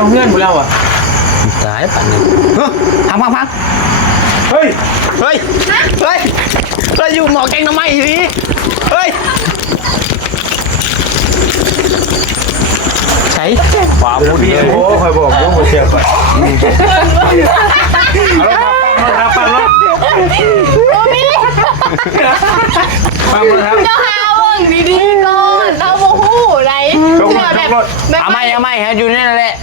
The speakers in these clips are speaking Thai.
วเพื่อนกูแล้วอ่ะตายปั่นนี่พังเฮ้ยเราอยู่หมอแกงน้ำไม้อยู่นี่เฮ้ยใช่ความพูดเดียวโอ้คอยบอกว่าผมเสียก่อนเอาปังรถปังรถครับเจ้าหาเบิ่งดีๆก่อนเราโมโหไรแบบเอาไม่ฮะอยู่นี่แหละ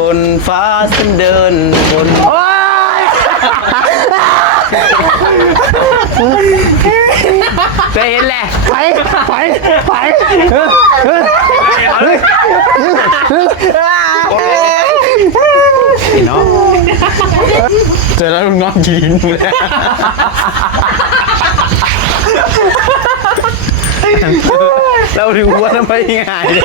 บนฟ้าฉันเดินบนเคยเห็นแหละไปเนาะเจอแล้วลุงน้องกินเลยเราถึงหัวทำไมง่ายเลย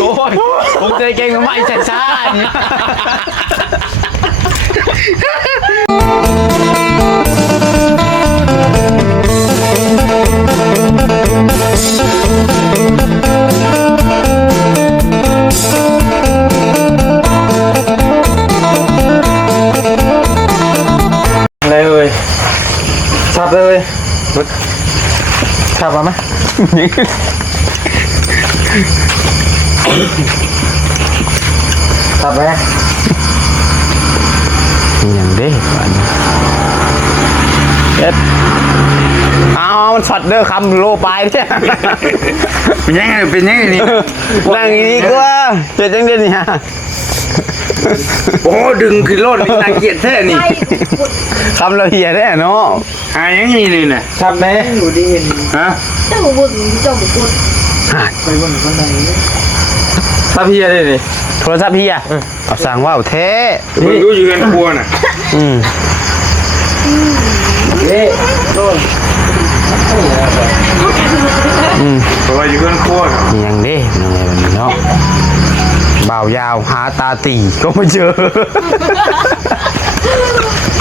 โอ้ยผมเคยเก่งมาไม่ช้าเลยชับเลยชับมาไหมชับไหมอย่างเด้เอามันสัตว์เด้อคำโลปลายเนี่ยเป็นยังไงนี่นั่งอย่างนี้ก็เจ็ดจังเด่นนี่ฮะโอ้ดึงขึ้นรถนี่น่าเกลียดแท้นี่คำละเอียดแน่เนาะยังงี้นี่น่ะชับไหมอยู่ดีฮะเจ้าบุญไปบนคนไหนชับเฮียได้เลยโทรศัพท์เฮียเอาสั่งว่าเท่มึงดูอยู่กันครัวน่ะเอ๊ะโดนเพราะว่าอยู่กันครัวอย่างนี้ยังไงวันนี้เนาะบ่าวยาวหาตาตีก็ไม่เจอ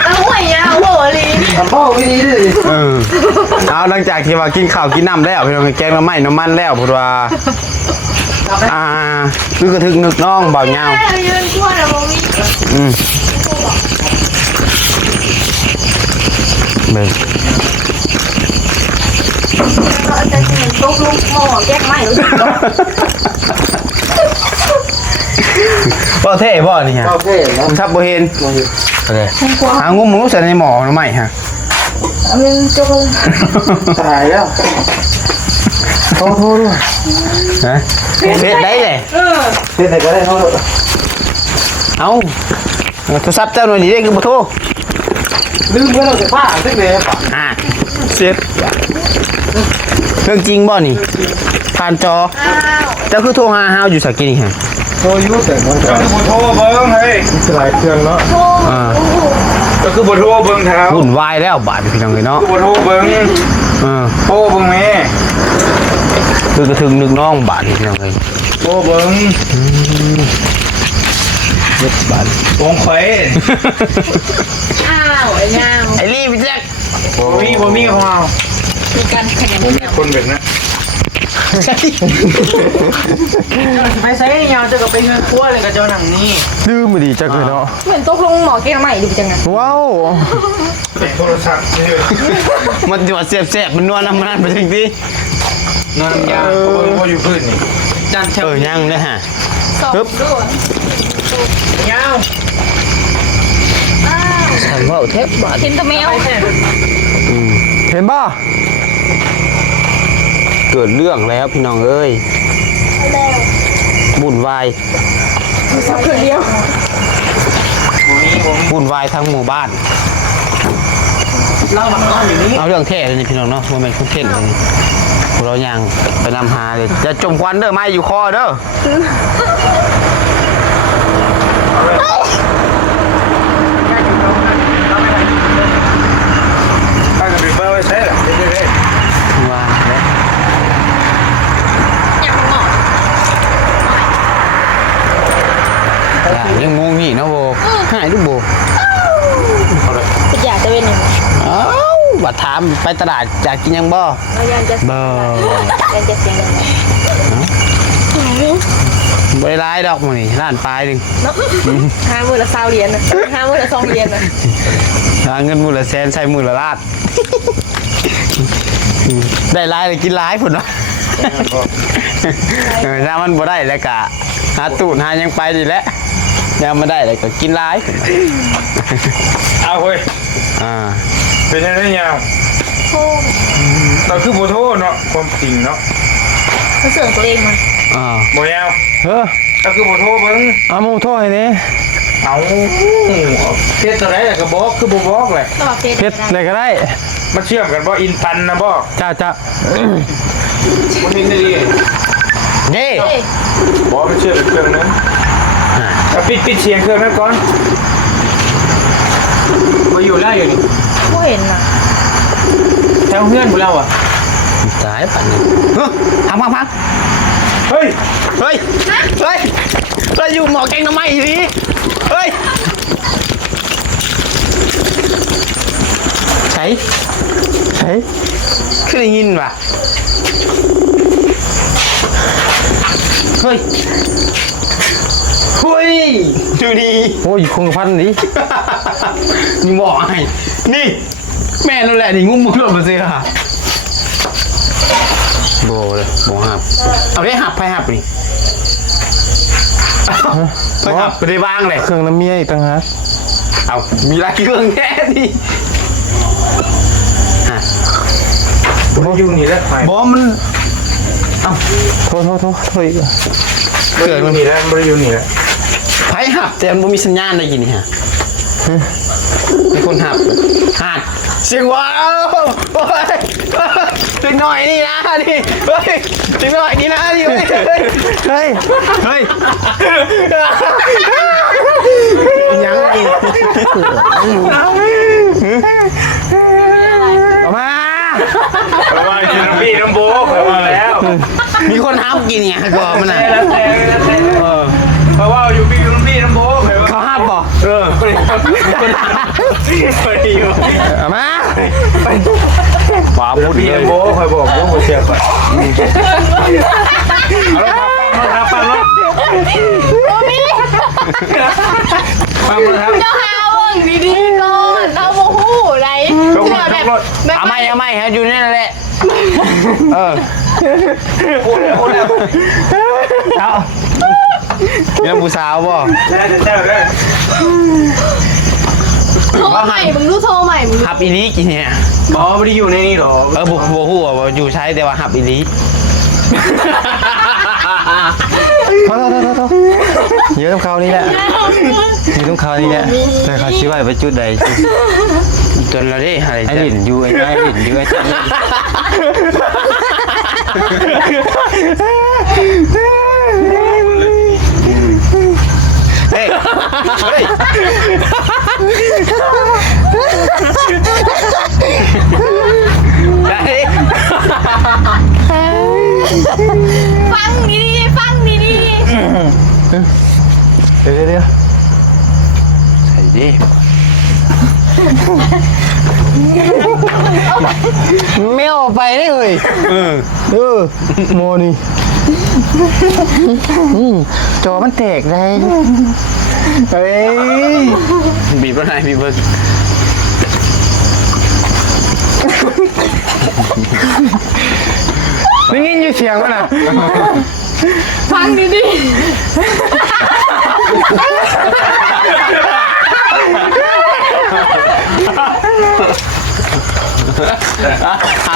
เอาหัวยาวหัวลีพ่อพี่นี่ดิเอาหลังจากที่ว่ากินข้าวกินน้ำแล้วพี่น้องแกงมาไหม้น้ำมันแล้วพูดว่าคือกระทึกนึกน้องบ่าวยาวยืนขั้วนะโมมี่เบิ่งจะกินตุ๊กลูกหม้อแยกไม่รู้สึกบ่เท่บ่นี่ฮะโอเคครับบ่เห็นโอเคงุ้มมึงรู้สึกในหมอหรือไม่ฮะมึงจุกตายแล้วโทษด้วยฮะเสร็จได้เลยเสร็จไหนก็ได้โทษเอาโทรศัพท์เจ้าหน่อยนี่ได้คือบ่โทรลืมไว้เราจะผ้าสักเดือนเสร็จเรื่องจริงบ่นี่ผ่านจอเจ้าคือโทรหาเฮาอยู่สักกี่นี่ฮะโทรยุ่งแต่มันก็คือโทรเบิ้งเฮ้ยหลายเครื่องเนาะก็คือบทโทรเบิ้งเท้าวุ่นวายแล้วบาดพี่น้องเลยเนาะคือบทโทรเบิ้งโทรเบิ้งแม่คือกระทึงนึกน้องบาดพี่น้องเลยโทรเบิ้งบาดวงไข่ไอ้เงาไอ้รีบแจ็คบ่มีของเรามีการแข่งกันคนแบบนั้นไปใส่เงาจะกับไปเงินคั่วเลยกับเจ้าหนังนี่ดื้อมาดีจังเลยเนาะเหมือนตกลงหมอเก่งใหม่ดูจังไงว้าวโทรศัพท์มันจะเสียบมันนวลน้ำมันไปจริงดินอนยาเขาอยู่พื้นนี่จันยังเลยฮะปึ๊บเงาฉันว่าเทปบาดเห็นตัวแมวเห็นป่ะเกิดเรื่องแล้วพี่น้องเอ้ยบุ่นวายสักเดียวบุ่นวายทั้งหมู่บ้านเราหมักนอนอยู่นี่เอาเรื่องเท่เลยนี่พี่น้องเนาะมันเป็นคนเท่เลยพวกเรายังไปนำหาเลยจะจมควันเด้อไม่อยู่คอเด้อใช่หรอว่าแล้วยังงงนี่นะโบหายลูกโบอยากจะเป็นยังไงบัดทา ามไปตลาดอยากกินยังบ่ เรายันจะ บ่ ยันจะเสียงดัง บ่ได้ร้ายดอกมื้อนี้ร้านปลายหนึง เนาะ5 มื้อละ20เหรียญนะ5 มื้อละ2เหรียญนะ หาเงินมื้อละแสนใช้มื้อละล้านได้หลายเลยกินหลายพุ่นเนาะถ้ามันบ่ได้แล้วก็หาตูดหายังไปดีแหล้วยังมาได้แล้วก็กินหลายพุ่น เอาเว้ย อ่า เป็นยังไงเนี่ย โอ้ เราคือบ่โทษเนาะความจริงเนาะ เขาเสื่อมตัวเองมัน อ่า บ่ยาว เฮ้อ เราคือบ่โทษเบิ่ง เอาหมูโทษให้นี่ เอาเฮ็ดตัวไหนล่ะก็บอกคือบ่บอกแหละ ต่อเฟซ เฮ็ดได้ก็ได้ มันเชื่อมกันบ่อินพันนะบ่ จ้า มันเห็นได้ดี เด้ เฮ้ย บ่มันเชื่อมกันเครื่องนั้นเอาปิดเสียงเครื่องนั้นก่อนบ่อยู่ได้อยู่นี่ ผู้เห็นน่ะ แถวเพื่อนพวกเราอ่ะ ตายปันนี้พัง เฮ้ย เฮ้ยเราอยู่หมอแกงน้ำไม้อยู่นี่เฮ้ยใช่คือได้ยินป่ะเฮ้ยดูดีโอ้ยคงพันนี่นี่บอกไอ้นี่แม่นั่นแหละนี่งุ้มมือหล่นมาสิค่ะโบเลยโบหับเอาได้หับไปหับนี่ไปหับไปได้บ้างเลย เครื่องน้ำเมียอีกต่างหาก เอามีลายเครื่องแค่นี้ บ่อยู่นี่แล้วไป บอมันเอา โทษอีก เกิดมันนี่แล้วบ่อยู่นี่แล้ว ไผ่หับแต่มันมีสัญญาณได้ยินนี่ฮะมีคนหับเสียงว้าวโอ้ยถึงหน่อยนี่นะนี่เฮ้ยถึงหน่อยนี่นะนี่เฮ้ยยังอีกออกมา เพราะว่าอยู่น้ำพี่น้ำโบกว่าแล้ว มีคนห้ามกินเนี่ยก็มันน่ะ แล้วแต่เพราะว่าอยู่พี่น้ำพี่น้ำโบก เขาห้ามบอก คนหาไปอยู่ เอามาว้าว พู พู ด ด พี่ เลย น้ำโบกคอยบอกว่าบ่เชื่อก่อนเอาละครับปั๊มรถ โอ้มี ปั๊มรถครับ เจ้าหาเบิ่งดีๆก่อนเราโมโหไรเชื่อแบบ เอาไม่ฮะอยู่นี่นั่นแหละพูดแล้ว เอาเนี่ยผู้สาวบ่ แล้วจะเจ้าเลย โทรใหม่มึงรู้โทรใหม่มึง หับอีลีกินเนี่ย อ๋อไม่ได้อยู่ในนี่หรอ บุกหัวอยู่ใช้แต่ว่าหับอีลี โทษเยอะต้องเขานี่แหละอยู่ต้องเขานี่แหละแต่เขาชี้ว่าไปจุดใด จนเราได้อะไร ไอ้หลินอยู่ไอ้หลินอยู่ไอ้จัน เฮ้ยได้ ฟังดีๆฟังดี เดี๋ยว ใส่ดิ ไม่ออกไปได้เลยโมนี่จอมันแตกได้เฮ้ย บีบแล้วไงบีบแล้ว นี่ยินอยู่เสียงมันอ่ะ ๆฟังดี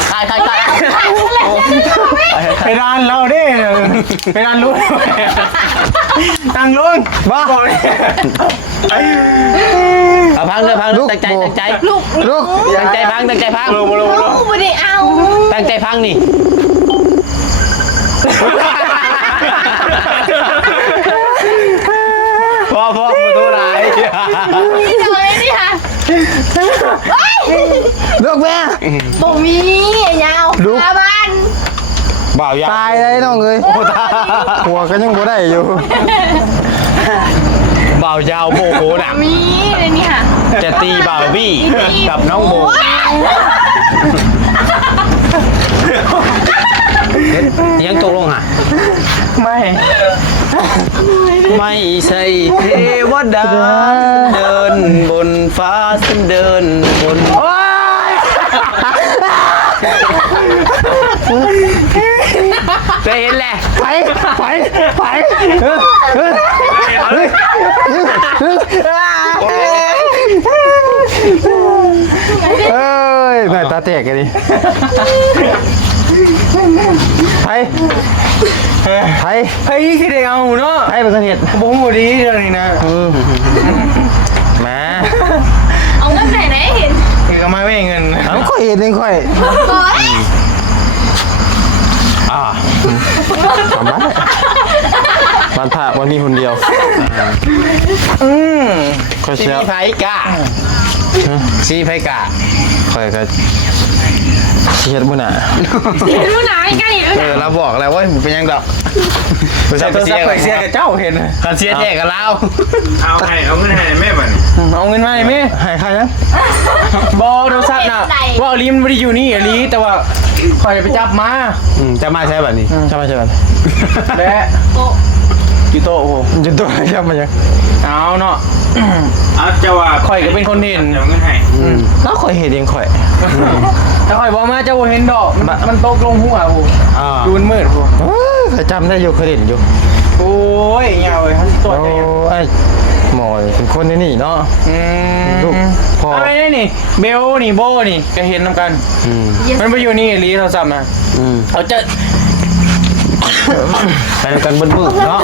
ใคร ไปร้านเราดิไปร้านลุ้นนั่งลุ้นบ้า เอาพังเลยตั้งใจ ลูก ตั้งใจพัง ลูกไม่ได้เอา ตั้งใจพังนี่พอมือตัวไหน นี่เลยนี่ค่ะ ลูกแม่ บ่มียาวอาบ้าน บ่าวยาว ตายเลยน้องเลยหัวก็ยังบ่ได้อยู่ บ่าวยาวโบโหหนัก มีเลยนี่ค่ะ จะตีบ่าวบี้กับน้องโบ ยังตกลงอ่ะ ไม่ ไม่ใช่เทวดาเดินบนฟ้าฉันเดินบนจะเห็นแหละ ไปเอ้ยแม่ตาแตกกันดิไปคือเด็กเอาเนาะ ไปเป็นคนเห็ด บ่ฮู้ดีเรื่องนี้นะ มา เอาเงินไหนไหนเห็น คือก็มาไม่เงิน เอาค่อยเห็ดเองค่อย ร้อย ทำไมมันถากมันมีคนเดียว ก็เชี ซี ยว ไพกะซีไพกะ ค่อยก็เชียดบุญอ่ะ เห็นรู้ไหนใกล้เห็นรู้ไหน เราบอกแล้วว่าเป็นยังดอก ไปใส่ตัวซับเสียกับเจ้าเห็น กันเสียแท้กับเรา เอาเงินให้แม่บัดเอาเงินมาให้แม่ หายใครนะ บอโทรศัพท์น่ะว่าลีมันไม่ได้อยู่นี่ลีแต่ว่าคอยไปจับมา จะมาใช้แบบนี้ ใช่ไหมใช่ไหม และ โอ้ อยู่โต๊ะโอ้ จุดตัวยับมายัง เอาเนาะ เอาจะว่า คอยก็เป็นคนเห็น เดี๋ยวเงินให้ ก็ค่อยเห็ดเองค่อย ถ้าคอยบอกมาเจ้าเห็นดอกมันตกลงหัวโอ้ ดูมันมืดโอ้ เคยจำได้อยู่เคยเห็นอยู่ โอ้ยเงาเลยทั้งตัว โอ้ ใจ ไอ้หมอยเป็นคนนี่เนาะ ลูกพ่อ อะไรนี่เบลนี่โบนี่ก็เห็นน้ำกัน มันไปอยู่นี่ลีโทรศัพท์นะเขาจะ ไปด้วยกันเบิ้ลๆเนาะ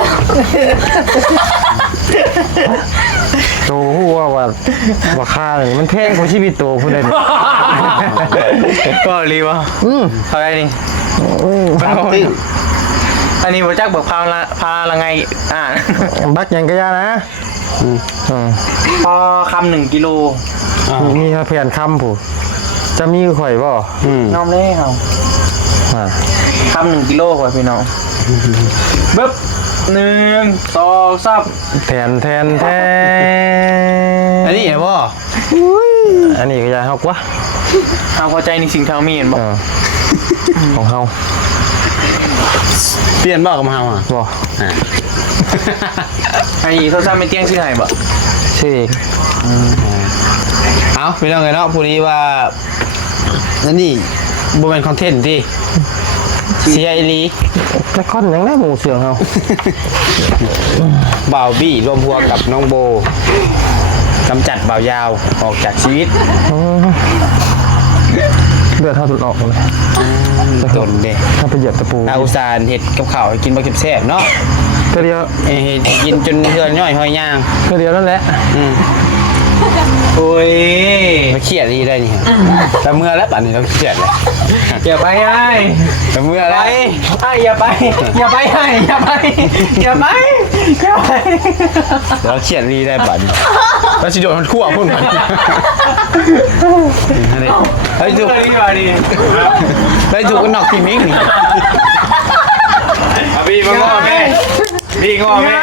โตหัวว่าค่าเลยมันแพงกว่าชีวิตโตพูดได้ไหม ก็รีวะเท่าไรนี่ อันนี้ว่าจักบอกพาละไงบักยังกระยานะ พอคำ1 กิโล มีแผนคำผู้จะมีข่อยบ่ น้องเล่เขาคำ1 กิโลก่อนพี่น้องบึ๊บ1 2 3 แทน อันนี้เห็นบ่ อันนี้กระยาเฮากว่า เอาพอใจในสิ่งที่เรามีเห็นบอก ของเฮา เปลี่ยนบ่กับเฮาอ่ะ บ่ ไอ้โทรศัพท์ไม่เตี้ยงชื่อไหนบ่ ชื่อเอง เอาพี่น้องไงเนาะผู้นี้ว่านั่นนี่บ่เป็นคอนเทนต์ที่เสียอีหลี แต่ค่อนยังได้หมูเสืองเฮา บ่าวบี้รวมพวงกับน้องโบกำจัดบ่าวยาวออกจากชีวิต เลือดเท่าตุนออกเลย ตนเด้ ถ้าไปเหยียบตะปู อาอุตส่าห์เห็ดกับข้าวให้กินบ่แซ่บๆเนาะ ตัวเดียว เฮ็ดกินจนเหือนย่อยหอยย่าง ตัวเดียวนั่นแหละ โอ้ย มาเครียดดีได้นี่แต่เมื่อแล้วป่านนี้เราเครียดแล้ว อย่าไปไอ้ แต่เมื่อแล้ว ไอ้อย่าไปอย่าไปไอ้อย่าไปอย่าไปอย่าไป เราเครียดดีได้ป่านนี้เราสิโดนมันคั่วพุ่นมันเฮ้ยถูก ดีกว่าดี เฮ้ยถูกกันนอกทีมิกนี่ เอาพี่มาง้อแม่พี่ง้อแม่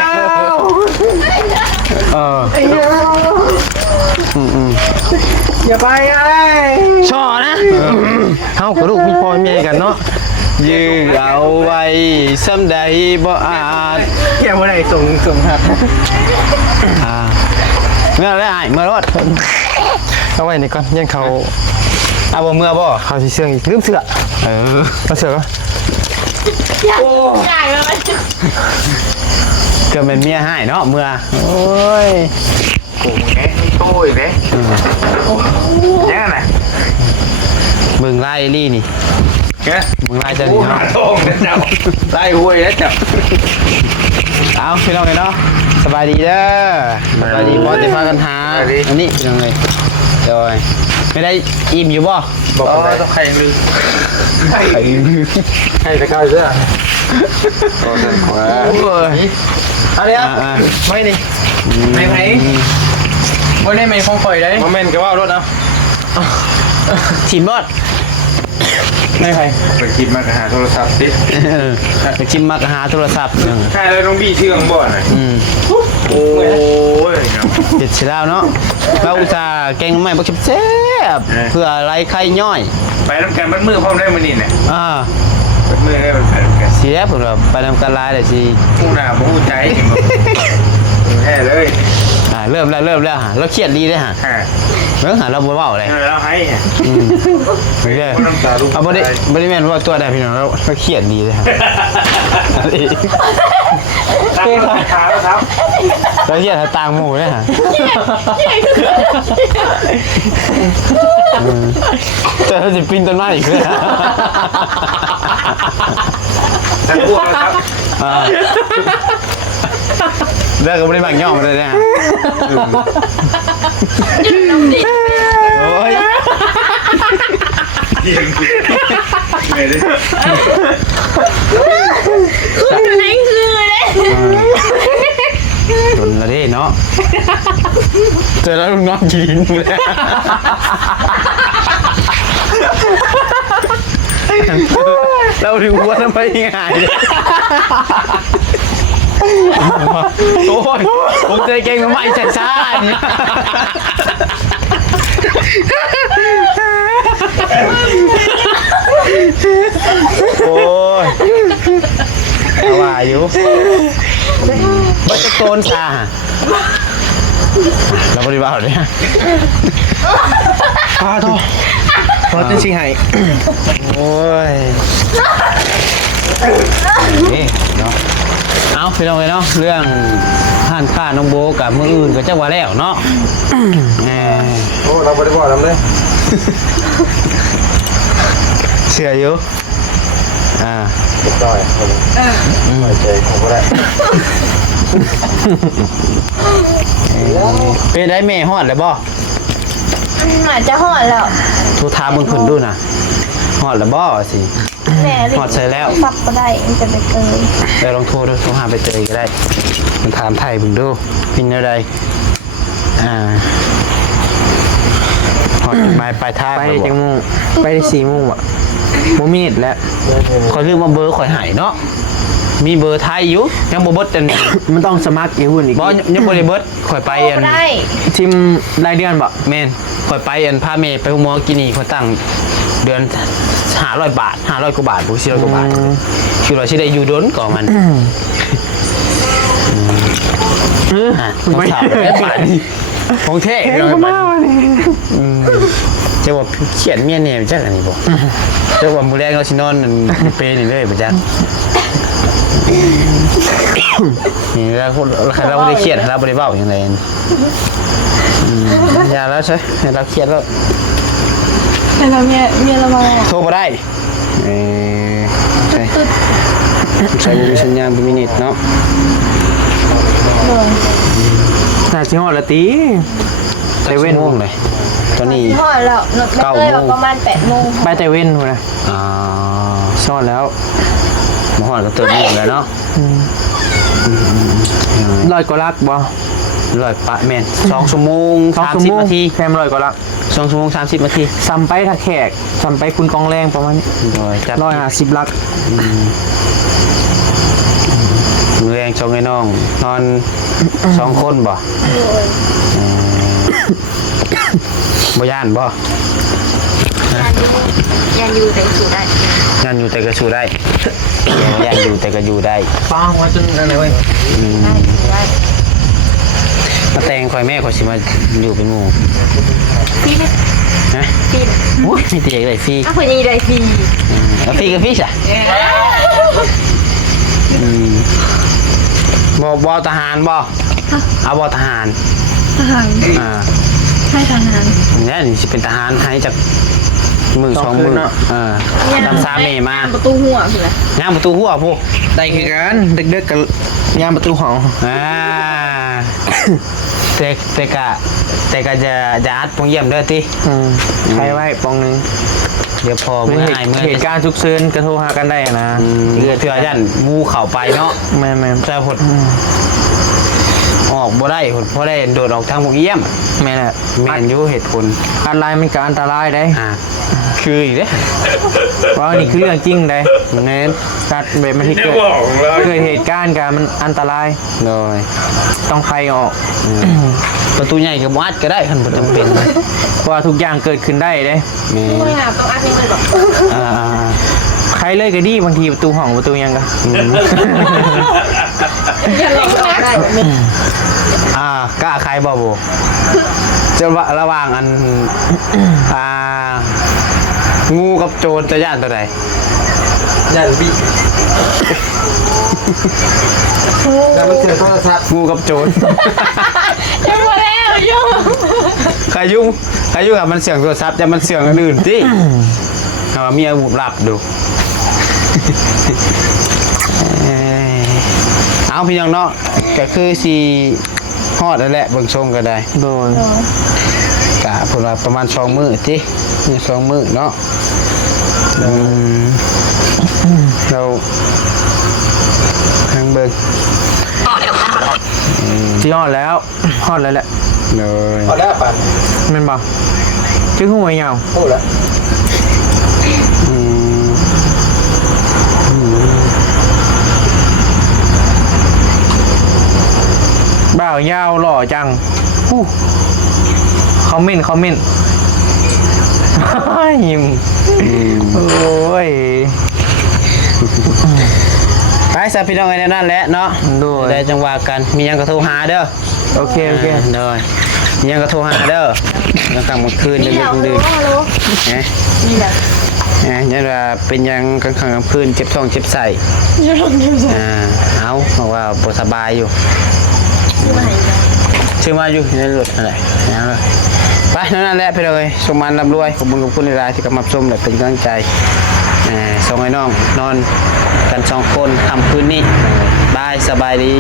อย่าไปไอ้ ช่อนะเฮากับลูกมีพ่อมีแม่กันเนาะ ยื้อเอาไว้ซ้ำใดบ่อาจ เกี่ยวอะไรส่งครับ เมื่อแล้วไอ้เมื่อรถ เอาไว้นี่ก่อนยังเขา เอาบ่เมื่อบ่ เขาสิเสื่องอีกลืมเสือเอาเสือก็ ใหญ่เลย เกิดเป็นเมียให้เนาะเมื่อโอ้ย โอ้โหแง่โต้อีกเลยยังไง เบิ่งไล่ลี่นี่ แก เบิ่งไล่จะ โอ้ นี่ หา เนาะ ทองเจ้าไล่หวยแล้วเจ้า เอาพี่น้องเลยเนาะสบายดีเด้อสบายดีบ่ได้พากันหาอันนี้พี่น้องเลยโดยไม่ได้อิ่มอยู่บ่ บอกต้องใครลืม ให้ตะกร้าเสื้อ โอ้ย อะไรอ่ะไม่นี่ไม่ไหนวันนี้ไม่คงปล่อยได้ โมเมนต์ก็ว่ารถเอา ทีมรอด ไม่ใคร ไปคิดมากหาโทรศัพท์สิ ไปชิมมากหาโทรศัพท์ ใช่เลยน้องบี้ชื่อของบ่อน่ะโอ้ย เด็ดเสียแล้วเนาะเราอุตส่าห์แกงใหม่บ่แซ่บ เพื่ออะไรใครย่อย ไปน้ำกันมันมือพร้อมได้มื้อนี้เนี่ย มือได้มันไปน้ำกัน เสียผมแบบไปนำกันลายเลยสิ ผู้หน้าบ่ฮู้ใจแท้เลย เริ่มแล้วฮะเราเครียดดีเลยฮะ ฮะ เรื่องหาเราบ่เว้าเลย แล้วให้ ไม่ใช่ น้ำตาลูก เอาบ่ได้แม่นว่าตัวใดพี่น้องเราเครียดดีเลยฮะ ตั้งขาแล้วครับ เราเครียดตางหมู่เลยฮะแต่เราจะปีนต้นไม้อีกเลยฮะ ตั้งพวกครับ เลิกก็ไม่ได้บังย่อมาเลยนะโอ้ย เยี่ยมเลยดิ คือไหนคือเลย จนละเด้เนาะเจอแล้วลุงน้องกินเลยเราถึงว่าทำไมง่ายเลยโอ้ยผมเจอเก่งมาไม่จัดจ้านโอ้ยเอาว่าอยู่บัตรโกนซาเราบริบาลเนี่ยพาทอพอจะชิงให้โอ้ยนี่เนาะเอาไปลองเลยเนาะเรื่องห่านข้าน้องโบกับมืออื่นก็จะว่าแล้วเนาะ โอ้เราบ่ได้บอกนำเลย เชื่ออยู่เรียบร้อยไม่ใจผมก็ได้ เป็นได้แม่ฮอดเลยบ่ อาจจะหอดแล้ว ทูทามึงขึ้นดูนะฮอดแล้วบ่สิ แม่ ฮอดใส่แล้ว ซับก็ได้มันจะไปเกย แต่ลองโทรดูโทรหาไปเจอก็ได้มันถามไทยมึงดูเป็นอะไรฮอดมาปลายทาง ไปจังโมงไปได้4 โมงอ่ะบ่มีดแล้ว คอยลืมมาเบอร์คอยหายเนาะมีเบอร์ไทยอยู่ยังบ่เบิดจัง มันต้องสมัครอีกหุ่นอีก บ่ยังบ่ได้เบิดคอยไปอัน ได้ ทีมรายเดือนบ่ แม่นคอยไปอันพาเมย์ไปหมอกินี่เขาตั้งเดือน500 บาท500 กว่าบาทบ่400 กว่าบาทคือเราสิได้อยู่ดนก่อมันไม่ถามแล้วบาทของแท้เรามาจะบอกเขียนเมียเนี่ยจักอันนี้บ่จะว่ามื้อแรกเราสินอนเปรนี่เลยบ่จักนี่แล้วเราบ่ได้เครียดเราบ่ได้เว้าจังได๋อย่าแล้วใช่เราเครียดแล้ว แต่เราเมียเรามา โทรบ่ได้ใช่ใช้มีสัญญาณเป็นมินิทเนาะ เลย น่าสิฮอดละติ แต่เว้นโมงเลยตอนนี้ หอดแล้วเราเลยแบบประมาณ8 โมง ไปแต่เว้นพุ่นน่ะ ซอดแล้วมาหอดก็เติมโมงแล้วเนาะ 100 กว่าลักบ่ ร้อยปะแม่น2 ชั่วโมง 30 นาที แค่100 กว่าลัก 2 ชั่วโมง 30 นาที ซ้ำไปถ้าแขกซ้ำไปคุณกองแรงประมาณนี้ โดยจัด 150 ลัก มือแรงชงไอ้น้องนอน2 คนบ่บ่ย่านบ่ ยันอยู่แต่สู่ได้ ย่านอยู่แต่ก็สู้ได้ย่านอยู่แต่ก็อยู่ได้ ป้าหัวจนอันไหนเว้ย ได้ มาแต่งคอยแม่คอยสิมาอยู่เป็นหมู่ พี่ไม่ นะ พี่ โอ้ยมีแต่อยากได้ฟรี ถ้าคนยังได้พี่ แล้วฟรีกับฟรีจ้ะบ่ทหารบ่เอาบ่ทหาร ทหาร ให้ทหาร เนี่ยนี่สิเป็นทหารให้จากมือ2 มือตาม3เมมา ประตูหัวคืออะไร ย่างประตูหัวพวก ได้คือกันดึกๆกับยามประตูหอ แต่ก็จะอัดปงเยี่ยมด้วยติ ใครไว้ปองนึง เดี๋ยวพอมื้อให้มื้อ เหตุการณ์ฉุกเฉินกระโทรหากันได้นะ เรือเถื่อยันงูเข้าไปเนาะ แม่น แต่พด ออกบ่ได้เพราะได้โดดออกทางบ่เยี่ยม แม่นแหละ แม่นอยู่เหตุผล อะไรมันก็อันตรายได้ คืออีกเด้ เพราะนี่คือเรื่องจริงได้ มันเน้น สัตว์แบบมันที่เกิดเหตุการณ์กันมันอันตราย โดย ต้องใครออก ประตูใหญ่กับวัดก็ได้คันบ่จำเป็น เพราะว่าทุกอย่างเกิดขึ้นได้เด้ แม่ ไม่หาต้องอัดนี่เลยบอก ใครเลยก็ดีบางทีประตูห้องประตูยังก็ อย่าหลงนะ กล้าใครบ่บ่จะว่าระหว่างอันงูกับโจรจะย่านตัวใด ยันบีแล้วมันเสียโทรศัพท์ งูกับโจร ยังมาแล้วยุ่ง ใครยุ่งกับมันเสียงโทรศัพท์จะมันเสียงอันอื่นที่เอามีอาวุธลับดู เอาพี่น้องเนาะก็คือสีฮอดแล้วแหละเบิ่งชงก็ได้ โดน กะผลว่าประมาณ2 มื้อติ2 มื้อเนาะเราทางเบิ่ง ที่ฮอดแล้วฮอดแล้วแหละ เลย พอได้ป่ะ แมันบอกชื่อหัวยาว พูดแล้ว บ่าวยาวหล่อจังฮู้คอมเมนต์ยิ้มโอ้ย ไปซะพี่น้องไอ้นั่นแหละเนาะ โดย ได้จังหวะกันมีหยังก็โทรหาเด้อ โอเค เด้อมีหยังก็โทรหาเด้อยังกลางมื้อคืน นี่ ดึ แหละ ก โอ้ ดื่น ฮัลโหล ๆนะ นี่แหละ ยังว่าเป็นหยังกลางค่ำกลางคืนเจ็บท้องเจ็บไส้ ยุ่งยุ่ง เอาเพราะว่าบ่สบายอยู่ ชื่อมาให้เลย ชื่อมาอยู่ในรถนั่นแหละนะไปนั่นแหละไปเลยสมมันร่ำรวยขอบคุณในรายที่กำลังชมและเป็นกำลังใจส่งให้น้องนอนกัน2 คนค่ำคืนนี้บายสบายดี